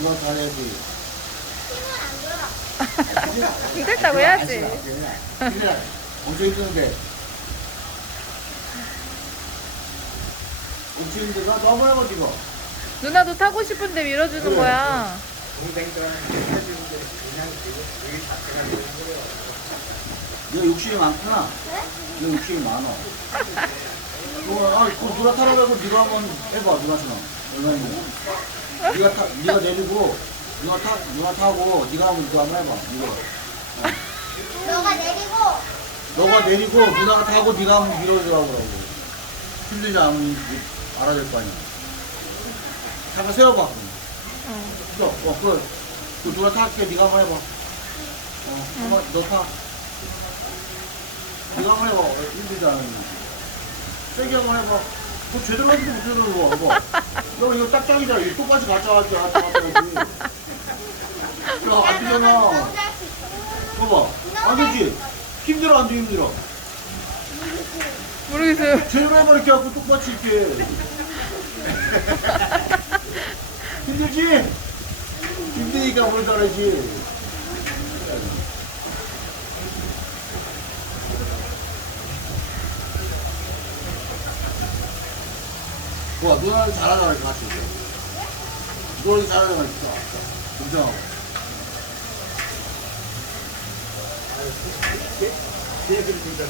누나 잘해야지. 힘들다고 해야지. 그래, 엄청 힘드는데. 엄청 힘들다? 너 한번 해봐, 지금. 누나도 타고 싶은데 밀어주는 그래. 거야. 동생들한테 해주는데 그냥 지금 여기 자체가 되는 거예요. 너 욕심이 많구나. 너 욕심이 많아. 그럼 누가 타라고 하고 네가 한번 해봐, 누나처럼. 얼마나 네가 내리고, 누가 타고, 네가 한번 그거 한번 해봐, 이거. 너가 내리고 너가 내리고, 누나가 타고, 네가 한번 밀어주라고 그러고. 힘들지 않으면 알아야 될 거 아니야. 잠깐 세워봐. 그 누가 탈게, 네가 한번 해봐. 한번 너 타. 네가 한번 해봐. 힘들지 않으면. 세게 한번 해봐. 뭐 제대로 하지도 못해서 뭐. 너 이거 딱딱이잖아. 이거 똑같이 가짜. 야, 아프잖아. 너도 할수 있어. 봐봐. 안 되지? 힘들어, 안 돼, 힘들어. 모르겠어요. 제대로 해봐, 이렇게 하고 똑같이 이렇게. 힘들지? 힘드니까 뭘 잘하지. 와, 누나는 잘하잖아, 이렇게 같이. 누나는 잘하잖아, 진짜. 진짜. 얘 얘들이 진짜